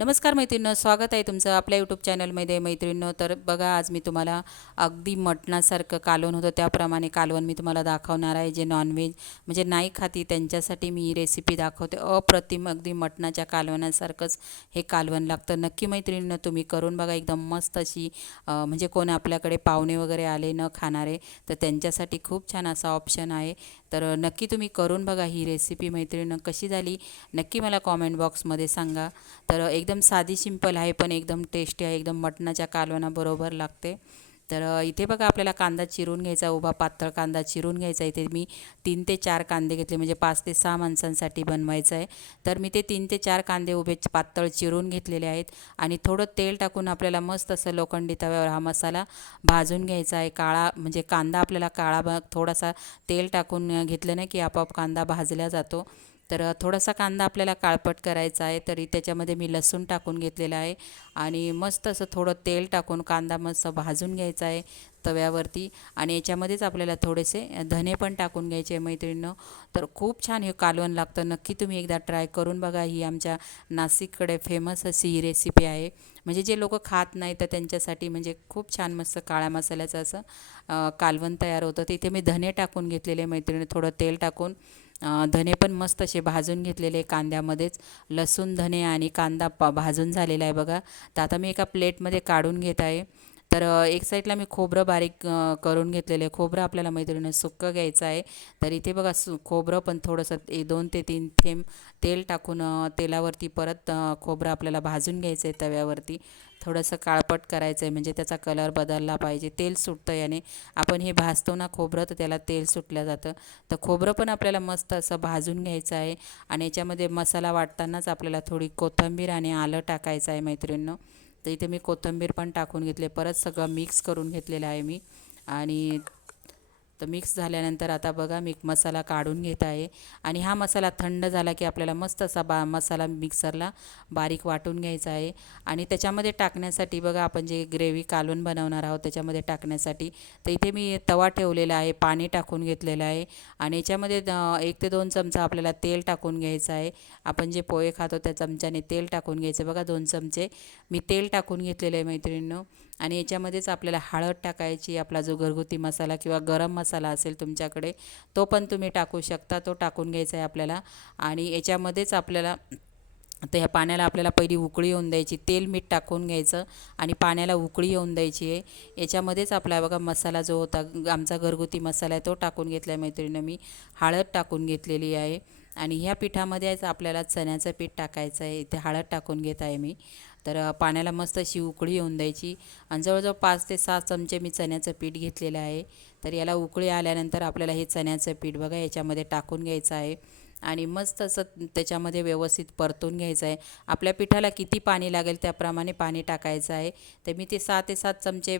नमस्कार मैत्रिणींनो स्वागत आहे तुमचं आपल्या यूट्यूब चॅनलमध्ये मैत्रिणींनो तर बघा आज मी तुम्हाला अगदी मटणासारखं कालवण होतं. त्याप्रमाणे कालवण मी तुम्हाला दाखवणार आहे जे नॉनव्हेज म्हणजे नाही खाती त्यांच्यासाठी मी ही रेसिपी दाखवते. अप्रतिम अगदी मटणाच्या कालवणासारखंच हे कालवण लागतं. नक्की मैत्रिणींनो तुम्ही करून बघा एकदम मस्त अशी म्हणजे कोण आपल्याकडे पाहुणे वगैरे आले न खाणारे तर त्यांच्यासाठी खूप छान असा ऑप्शन आहे. तर नक्की तुम्ही करून बघा ही रेसिपी मैत्रिणीनं कशी झाली? नक्की मला कॉमेंट बॉक्समध्ये सांगा. तर एकदम साधी सिंपल आहे पण एकदम टेस्टी आहे एकदम मटणाच्या कालवणाबरोबर लागते. तर इथे बघा आपल्याला कांदा चिरून घ्यायचा उभा पातळ कांदा चिरून घ्यायचा इथे मी तीन ते चार कांदे घेतले म्हणजे पाच ते सहा माणसांसाठी बनवायचं आहे. तर मी ते तीन ते चार कांदे उभे पातळ चिरून घेतलेले आहेत आणि थोडं तेल टाकून आपल्याला मस्त असं लोखंडी तव्यावर हा मसाला भाजून घ्यायचा आहे. काळा म्हणजे कांदा आपल्याला काळा भा थोडासा तेल टाकून घेतलं नाही की आपोआप कांदा भाजला जातो. तर थोडासा कांदा आपल्याला काळपट करायचा आहे तरी त्याच्यामध्ये मी लसूण टाकून घेतलेला आहे आणि मस्त असं थोडं तेल टाकून कांदा मस्त भाजून घ्यायचा आहे तव्यावरती आणि याच्यामध्येच आपल्याला थोडेसे धने पण टाकून घ्यायचे मैत्रिणीनं. तर खूप छान हे कालवण लागतं. नक्की तुम्ही एकदा ट्राय करून बघा. ही आमच्या नाशिककडे फेमस अशी ही रेसिपी आहे. म्हणजे जे लोक खात नाही तर त्यांच्यासाठी म्हणजे खूप छान मस्त काळ्या मसाल्याचं असं कालवण तयार होतं. तिथे मी धने टाकून घेतलेले मैत्रिणी. थोडं तेल टाकून धने पण मस्त असे भाजून घेतलेले कांद्यामध्येच. लसूण धने आणि कांदा प भाजून झालेला आहे बघा. तर आता मी एका प्लेटमध्ये काढून घेत आहे. तर एक साईडला मी खोबरं बारीक करून घेतलेलं आहे. खोबरं आपल्याला मैत्रिणीनं सुक्कं घ्यायचं आहे. तर इथे बघा सु खोबरं पण थोडंसं ए दोन ते तीन थेंब तेल टाकून तेलावरती परत खोबरं आपल्याला भाजून घ्यायचं आहे तव्यावरती. थोडंसं काळपट करायचं आहे. म्हणजे त्याचा कलर बदलला पाहिजे. तेल सुटतं याने. आपण हे भाजतो ना खोबरं तर त्याला तेल सुटलं जातं. तर खोबरं पण आपल्याला मस्त असं भाजून घ्यायचं आहे. आणि याच्यामध्ये मसाला वाटतानाच आपल्याला थोडी कोथिंबीर आणि आलं टाकायचं आहे मैत्रिणीनं. तर इथे मी कोथिंबीर पण टाकून घेतले परत सगळं मिक्स करून घेतलेलं आहे मी. आणि तर मिक्स झाल्यानंतर आता बघा मी मसाला काढून घेत आहे. आणि हा मसाला थंड झाला की आपल्याला मस्त असा बा मसाला मिक्सरला बारीक वाटून घ्यायचा आहे. आणि त्याच्यामध्ये टाकण्यासाठी बघा आपण जे ग्रेव्ही कालून बनवणार आहोत त्याच्यामध्ये टाकण्यासाठी तर इथे मी तवा ठेवलेला आहे पाणी टाकून घेतलेलं आहे. आणि याच्यामध्ये द- एक ते दोन चमचा आपल्याला तेल टाकून घ्यायचं आहे. आपण जे पोहे खातो त्या चमच्याने तेल टाकून घ्यायचं बघा दोन चमचे. मी तेल टाकून घेतलेलं आहे मैत्रिणींनो. आणि याच्यामध्येच आपल्याला हळद टाकायची आपला जो घरगुती मसाला किंवा गरम मसाला असेल तुमच्याकडे तो पण तुम्ही टाकू शकता तो टाकून घ्यायचा आहे आपल्याला. आणि याच्यामध्येच आपल्याला तर ह्या पाण्याला आपल्याला पहिली उकळी येऊन द्यायची तेल मीठ टाकून घ्यायचं आणि पाण्याला उकळी येऊन द्यायची आहे. याच्यामध्येच आपला बघा मसाला जो होता आमचा घरगुती मसाला आहे तो टाकून घेतला आहे मैत्रिणीनं मी. हळद टाकून घेतलेली आहे. आणि ह्या पिठामध्येच आपल्याला चण्याचं पीठ टाकायचं आहे इथे हळद टाकून घेत आहे मी. तर पाण्याला मस्त अशी उकळी येऊन द्यायची. आणि जवळजवळ पाच ते सहा चमचे मी चण्याचं पीठ घेतलेलं आहे. तर याला उकळी आल्यानंतर आपल्याला हे चण्याचं पीठ बघा याच्यामध्ये टाकून घ्यायचं आहे. आणि मस्त असं त्याच्यामध्ये व्यवस्थित परतून घ्यायचं आहे. आपल्या पिठाला किती पाणी लागेल त्याप्रमाणे पाणी टाकायचं आहे. तर मी ते सहा ते सात चमचे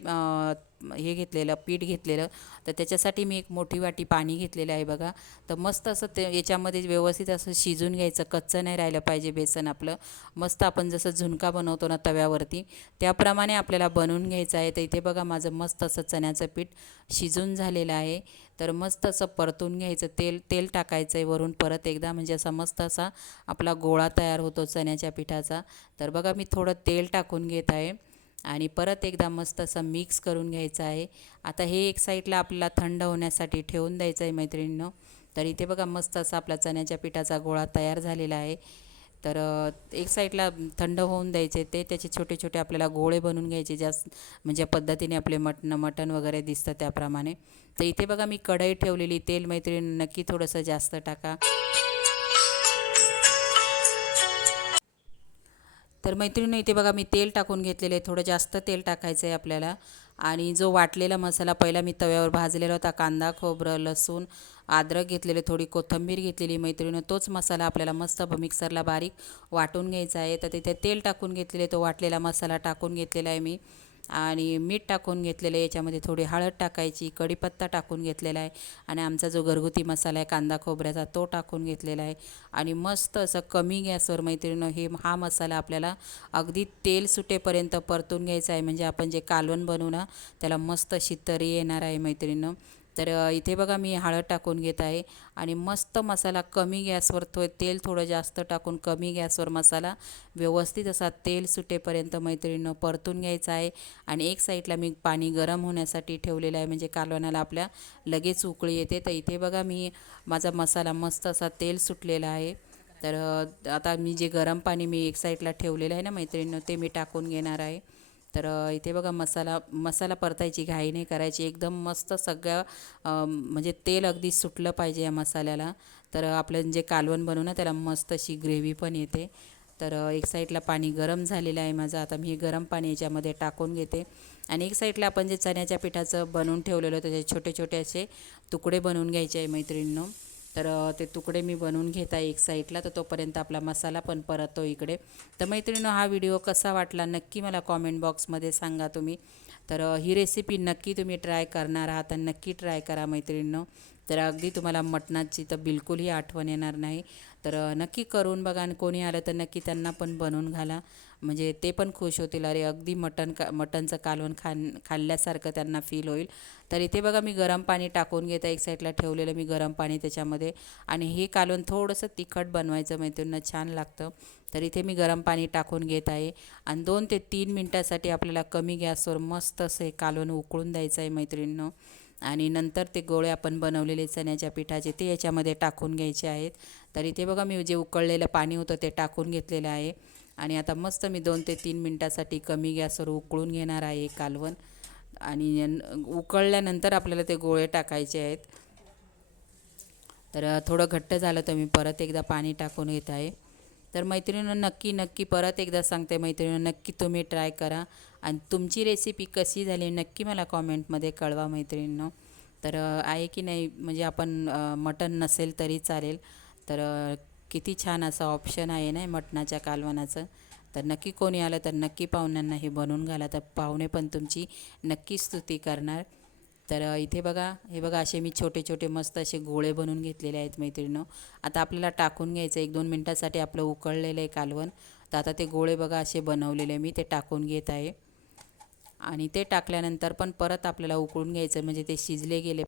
हे घेतलेलं पीठ घेतलेलं. तर त्याच्यासाठी मी एक मोठी वाटी पाणी घेतलेलं आहे बघा. तर मस्त असं ते याच्यामध्ये व्यवस्थित असं शिजून घ्यायचं. कच्चं नाही राहिलं पाहिजे बेसन आपलं. मस्त आपण जसं झुणका बनवतो ना तव्यावरती त्याप्रमाणे आपल्याला बनवून घ्यायचं आहे. तर इथे बघा माझं मस्त असं चण्याचं पीठ शिजून झालेलं आहे. तर मस्त असं परतून घ्यायचं तेल तेल टाकायचं आहे वरून परत एकदा म्हणजे असा मस्त असा आपला गोळा तयार होतो चण्याच्या पिठाचा. तर बघा मी थोडं तेल टाकून घेत आहे आणि परत एकदा मस्त असं मिक्स करून घ्यायचं आहे. आता हे एक साईडला आपल्याला थंड होण्यासाठी ठेवून द्यायचं आहे मैत्रिणीनं. तर इथे बघा मस्त असा आपला चण्याच्या पिठाचा गोळा तयार झालेला आहे. तर एक साईडला थंड होऊन द्यायचे ते त्याचे छोटे छोटे आपल्याला गोळे बनवून घ्यायचे जास्त म्हणजे पद्धतीने आपले मटण मटण वगैरे दिसतं त्याप्रमाणे. तर इथे बघा मी कढई ठेवलेली तेल मैत्रीण नक्की थोडंसं जास्त टाका. तर मैत्रिणी इथे बघा मी तेल टाकून घेतलेले आहे थोडं जास्त तेल टाकायचं आहे आपल्याला. आणि जो वाटलेला मसाला पहिला मी तव्यावर भाजलेला होता कांदा खोबरं लसूण अद्रक घेतलेले थोडी कोथिंबीर घेतलेली मैत्रिणी तोच मसाला आपल्याला मस्त मिक्सरला बारीक वाटून घ्यायचा आहे. तर तिथे तेल टाकून घेतलेले तो वाटलेला मसाला टाकून घेतलेला आहे मी. आणि मीठ टाकून घेतलेलं आहे. याच्यामध्ये थोडी हळद टाकायची कढीपत्ता टाकून घेतलेला आहे आणि आमचा जो घरगुती मसाला आहे कांदा खोबऱ्याचा तो टाकून घेतलेला आहे. आणि मस्त असं कमी गॅसवर मैत्रिणीनं हे हा मसाला आपल्याला अगदी तेल सुटेपर्यंत परतून घ्यायचा आहे. म्हणजे आपण जे कालवण बनवू ना त्याला मस्त अशी तरी येणार आहे मैत्रिणीनं. तर इथे बघा मी हळद टाकून घेत आहे आणि मस्त मसाला कमी गॅसवर थो तेल थोडं जास्त टाकून कमी गॅसवर मसाला व्यवस्थित असा तेल सुटेपर्यंत मैत्रिणीनं परतून घ्यायचा आहे आणि एक साईडला मी पाणी गरम होण्यासाठी ठेवलेलं आहे म्हणजे कालवणाला आपल्या लगेच उकळी येते. तर इथे बघा मी माझा मसाला मस्त असा तेल सुटलेला आहे. तर आता मी जे गरम पाणी मी एक साईडला ठेवलेलं आहे ना मैत्रिणीनं ते मी टाकून घेणार आहे. तर इथे बघा मसाला मसाला परतायची घाई नाही करायची एकदम मस्त सगळं म्हणजे तेल अगदी सुटलं पाहिजे या मसाल्याला. तर आपलं जे कालवण बनवू ना त्याला मस्त अशी ग्रेव्ही पण येते. तर एक साईडला पाणी गरम झालेलं आहे माझं. आता मी हे गरम पाणी याच्यामध्ये टाकून घेते. आणि एक साईडला आपण जे चण्याच्या पिठाचं बनवून ठेवलेलं होतं त्याचे छोटे छोटे असे तुकडे बनवून घ्यायचे आहे मैत्रिणींनो. तर ते तुकडे मी बनवून घेत आहे एक साईडला तर तोपर्यंत आपला मसाला पण परततो इकडे. तर मैत्रिणीनं हा व्हिडिओ कसा वाटला नक्की मला कॉमेंट बॉक्समध्ये सांगा तुम्ही. तर ही रेसिपी नक्की तुम्ही ट्राय करणार आहात आणि नक्की ट्राय करा मैत्रिणींनो. तर अगदी तुम्हाला मटणाची तर बिलकुलही आठवण येणार नाही. तर नक्की करून बघा आणि कोणी आलं तर नक्की त्यांना पण बनवून घाला. म्हणजे ते पण खुश होतील. अरे अगदी मटण का मटणचं कालवण खान खाल्ल्यासारखं त्यांना फील होईल. तर इथे बघा मी गरम पाणी टाकून घेत. आहे एक साईडला ठेवलेलं मी गरम पाणी त्याच्यामध्ये. आणि हे कालवण थोडंसं तिखट बनवायचं मैत्रिणींना छान लागतं. तर इथे मी गरम पाणी टाकून घेत आहे. आणि दोन ते तीन मिनटासाठी आपल्याला कमी गॅसवर मस्त असं हे कालवण उकळून द्यायचं आहे मैत्रिणींनो. आणि नंतर ते गोळे आपण बनवलेले चण्याच्या पिठाचे ते याच्यामध्ये टाकून घ्यायचे आहेत. तर इथे बघा मी जे उकळलेलं पाणी होतं ते टाकून घेतलेलं आहे. आणि आता मस्त मी दोन ते तीन मिनटासाठी कमी गॅसवर उकळून घेणार आहे कालवण. आणि उकळल्यानंतर आपल्याला ते गोळे टाकायचे आहेत. तर थोडं घट्ट झालं तर मी परत एकदा पाणी टाकून घेत आहे. तर मैत्रिणीनं नक्की नक्की परत एकदा सांगते मैत्रिणीनं नक्की तुम्ही ट्राय करा. आणि तुमची रेसिपी कशी झाली नक्की मला कॉमेंटमध्ये कळवा मैत्रिणीनं. तर आहे की नाही म्हणजे आपण मटण नसेल तरी चालेल. तर किती छान असं ऑप्शन आहे ना मटणाच्या कालवणाचं तर नक्की कोणी आलं तर नक्की पाहुण्यांना हे बनवून घाला. तर पाहुणे पण तुमची नक्की स्तुती करणार. तर इथे बघा हे बघा असे मी छोटे छोटे मस्त असे गोळे बनवून घेतलेले आहेत मैत्रिणीनं. आता आपल्याला टाकून घ्यायचं एक दोन मिनटासाठी आपलं उकळलेलं आहे कालवण. तर आता ते गोळे बघा असे बनवलेले मी ते टाकून घेत आहे. आणि ते टाकल्यानंतर पण परत आपल्याला उकळून घ्यायचं म्हणजे ते शिजले गेले